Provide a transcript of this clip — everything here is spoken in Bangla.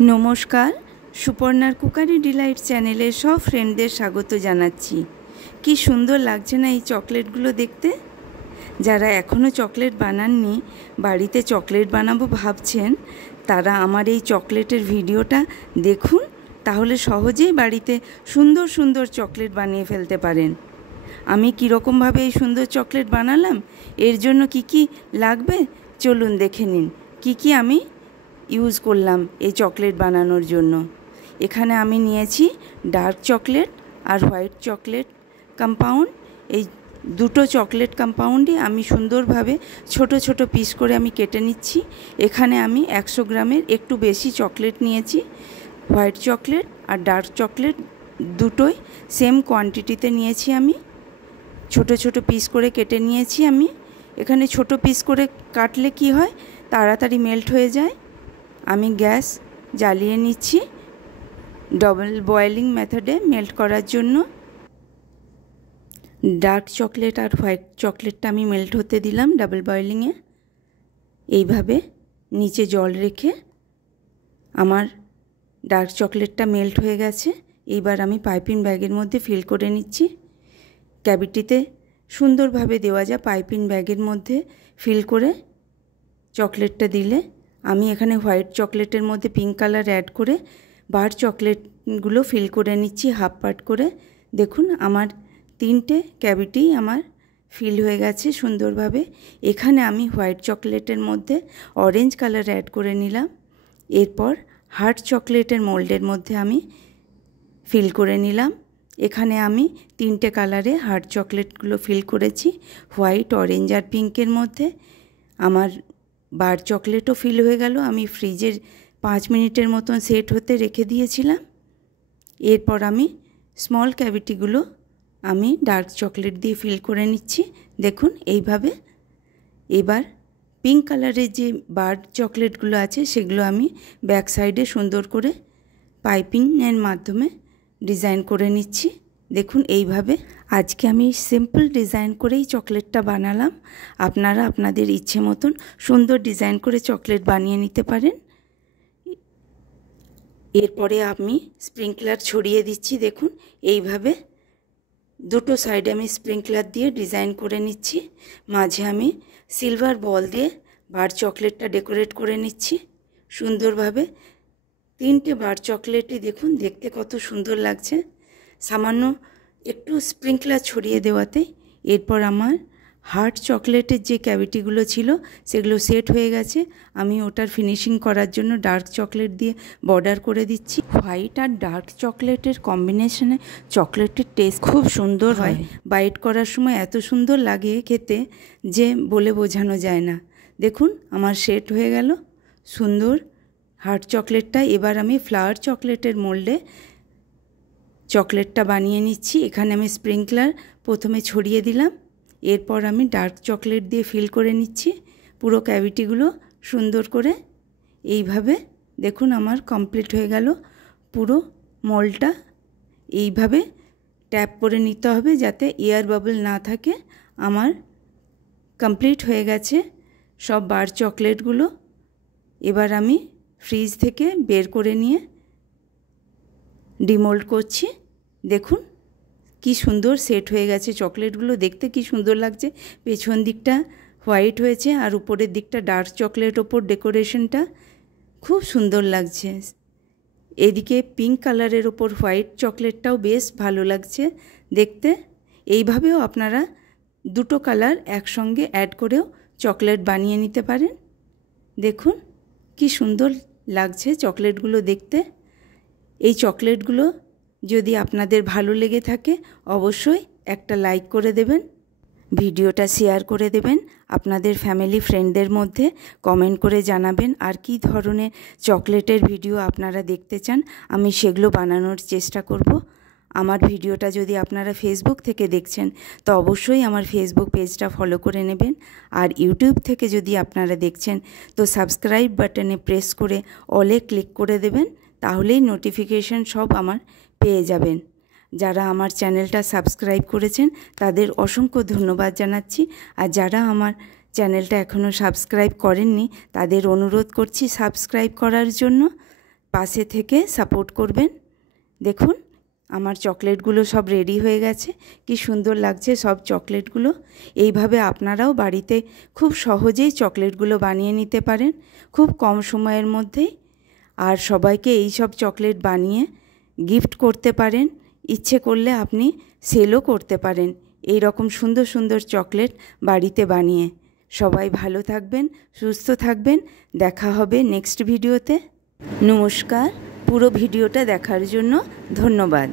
नमस्कार सुपर्णार कुकारी डिलाइट चैनेले सब फ्रेंडদের स्वागत জানাচ্ছি। কি সুন্দর লাগছে না এই চকলেটগুলো দেখতে। যারা এখনো চকলেট বানাননি, বাড়িতে চকলেট বানাবো ভাবছেন, তারা আমার এই চকলেটের ভিডিওটা দেখুন, তাহলে সহজেই বাড়িতে সুন্দর সুন্দর চকলেট বানিয়ে ফেলতে পারেন। আমি কি রকম ভাবে এই সুন্দর চকলেট বানালাম, এর জন্য কি কি লাগবে চলুন দেখে নিন। কি আমি ইউজ করলাম এই চকলেট বানানোর জন্য। এখানে আমি নিয়েছি ডার্ক চকলেট আর হোয়াইট চকলেট কম্পাউন্ড। এই দুটো চকলেট কম্পাউন্ডই আমি সুন্দরভাবে ছোট ছোট পিস করে আমি কেটে নিচ্ছি। এখানে আমি 100 গ্রামের একটু বেশি চকলেট নিয়েছি। হোয়াইট চকলেট আর ডার্ক চকলেট দুটোই সেম কোয়ান্টিটিতে নিয়েছি। আমি ছোট ছোট পিস করে কেটে নিয়েছি। আমি এখানে ছোট পিস করে কাটলে কি হয়, তাড়াতাড়ি মেল্ট হয়ে যায়। আমি গ্যাস জ্বালিয়ে নিচ্ছি ডবল বয়েলিং মেথডে মেল্ট করার জন্য। ডার্ক চকলেট আর হোয়াইট চকলেটটা আমি মেল্ট হতে দিলাম ডাবল বয়েলিংয়ে। এইভাবে নিচে জল রেখে আমার ডার্ক চকলেটটা মেল্ট হয়ে গেছে। এইবার আমি পাইপিং ব্যাগের মধ্যে ফিল করে নিচ্ছি। ক্যাভিটিতে সুন্দরভাবে দেওয়া যায় পাইপিং ব্যাগের মধ্যে ফিল করে চকলেটটা দিলে। আমি এখানে হোয়াইট চকলেটের মধ্যে পিঙ্ক কালার অ্যাড করে বার চকলেটগুলো ফিল করে নিচ্ছি হাফ পার্ট করে। দেখুন আমার 3টে ক্যাভিটি আমার ফিল হয়ে গেছে সুন্দরভাবে। এখানে আমি হোয়াইট চকলেটের মধ্যে অরেঞ্জ কালার অ্যাড করে নিলাম। এরপর হার্ট চকলেটের মোল্ডের মধ্যে আমি ফিল করে নিলাম। এখানে আমি 3টে কালারে হার্ট চকলেটগুলো ফিল করেছি, হোয়াইট, অরেঞ্জ আর পিঙ্কের মধ্যে। আমার বার চকলেটও ফিল হয়ে গেল। আমি ফ্রিজের 5 মিনিটের মতন সেট হতে রেখে দিয়েছিলাম। এরপর আমি স্মল ক্যাভিটিগুলো আমি ডার্ক চকলেট দিয়ে ফিল করে নিচ্ছি। দেখুন এইভাবে। এবার পিঙ্ক কালারের যে বার চকলেটগুলো আছে সেগুলো আমি ব্যাক সাইডে সুন্দর করে পাইপিংয়ের মাধ্যমে ডিজাইন করে নিচ্ছি। দেখুন এইভাবে। আজকে আমি সিম্পল ডিজাইন করেই চকলেটটা বানালাম। আপনারা আপনাদের ইচ্ছে মতন সুন্দর ডিজাইন করে চকলেট বানিয়ে নিতে পারেন। এরপরে আমি স্প্রিংকলার ছড়িয়ে দিচ্ছি। দেখুন এইভাবে দুটো সাইডে আমি স্প্রিংকলার দিয়ে ডিজাইন করে নিচ্ছি। মাঝে আমি সিলভার বল দিয়ে বার চকলেটটা ডেকোরেট করে নিচ্ছি সুন্দরভাবে। 3টে বার চকলেটই দেখুন দেখতে কত সুন্দর লাগছে সামান্য একটু স্প্রিংকলার ছড়িয়ে দেওয়াতে। এরপর আমার হার্ট চকলেটের যে ক্যাভিটিগুলো ছিল সেগুলো সেট হয়ে গেছে। আমি ওটার ফিনিশিং করার জন্য ডার্ক চকলেট দিয়ে বর্ডার করে দিচ্ছি। হোয়াইট আর ডার্ক চকলেটের কম্বিনেশনে চকলেটের টেস্ট খুব সুন্দর হয়। বাইট করার সময় এত সুন্দর লাগে খেতে যে বলে বোঝানো যায় না। দেখুন আমার সেট হয়ে গেল সুন্দর হার্ট চকলেটটা। এবার আমি ফ্লাওয়ার চকলেটের মোল্ডে চকলেটটা বানিয়ে নিচ্ছি। এখানে আমি স্প্রিংকলার প্রথমে ছড়িয়ে দিলাম। এরপর আমি ডার্ক চকলেট দিয়ে ফিল করে নিচ্ছি পুরো ক্যাভিটিগুলো সুন্দর করে। এইভাবে দেখুন আমার কমপ্লিট হয়ে গেল পুরো মোল্ডটা। এইভাবে ট্যাপ করে নিতে হবে যাতে এয়ার বাবল না থাকে। আমার কমপ্লিট হয়ে গেছে সব বার চকলেটগুলো। এবার আমি ফ্রিজ থেকে বের করে নিয়ে ডিমোল্ড করছি। দেখুন কি সুন্দর সেট হয়ে গেছে চকলেটগুলো, দেখতে কি সুন্দর লাগছে। পেছন দিকটা হোয়াইট হয়েছে আর উপরের দিকটা ডার্ক চকলেট ওপর ডেকোরেশনটা খুব সুন্দর লাগছে। এদিকে পিঙ্ক কালারের ওপর হোয়াইট চকলেটটাও বেশ ভালো লাগছে দেখতে। এইভাবেও আপনারা দুটো কালার একসঙ্গে অ্যাড করেও চকলেট বানিয়ে নিতে পারেন। দেখুন কি সুন্দর লাগছে চকলেটগুলো দেখতে। এই চকলেটগুলো যদি আপনাদের ভালো লেগে থাকে অবশ্যই একটা লাইক করে দেবেন, ভিডিওটা শেয়ার করে দেবেন, আপনাদের ফ্যামিলি ফ্রেন্ডদের মধ্যে কমেন্ট করে জানাবেন আর কি ধরনের চকলেটের ভিডিও আপনারা দেখতে চান, আমি সেগুলো বানানোর চেষ্টা করব। আমার ভিডিওটা যদি আপনারা ফেসবুক থেকে দেখছেন তো অবশ্যই আমার ফেসবুক পেজটা ফলো করে নেবেন। আর ইউটিউব থেকে যদি আপনারা দেখছেন তো সাবস্ক্রাইব বাটনে প্রেস করে অলে ক্লিক করে দেবেন, তাহলেই নোটিফিকেশন সব আমার পেয়ে যাবেন। যারা আমার চ্যানেলটা সাবস্ক্রাইব করেছেন তাদের অসংখ্য ধন্যবাদ জানাচ্ছি। আর যারা আমার চ্যানেলটা এখনও সাবস্ক্রাইব করেননি তাদের অনুরোধ করছি সাবস্ক্রাইব করার জন্য। পাশে থেকে সাপোর্ট করবেন। দেখুন আমার চকলেটগুলো সব রেডি হয়ে গেছে, কি সুন্দর লাগছে সব চকলেটগুলো। এইভাবে আপনারাও বাড়িতে খুব সহজেই চকলেটগুলো বানিয়ে নিতে পারেন, খুব কম সময়ের মধ্যেই। আর সবাইকে এই সব চকলেট বানিয়ে গিফট করতে পারেন, ইচ্ছে করলে আপনি সেলও করতে পারেন এই রকম সুন্দর সুন্দর চকলেট বাড়িতে বানিয়ে। সবাই ভালো থাকবেন, সুস্থ থাকবেন, দেখা হবে নেক্সট ভিডিওতে। নমস্কার, পুরো ভিডিওটা দেখার জন্য ধন্যবাদ।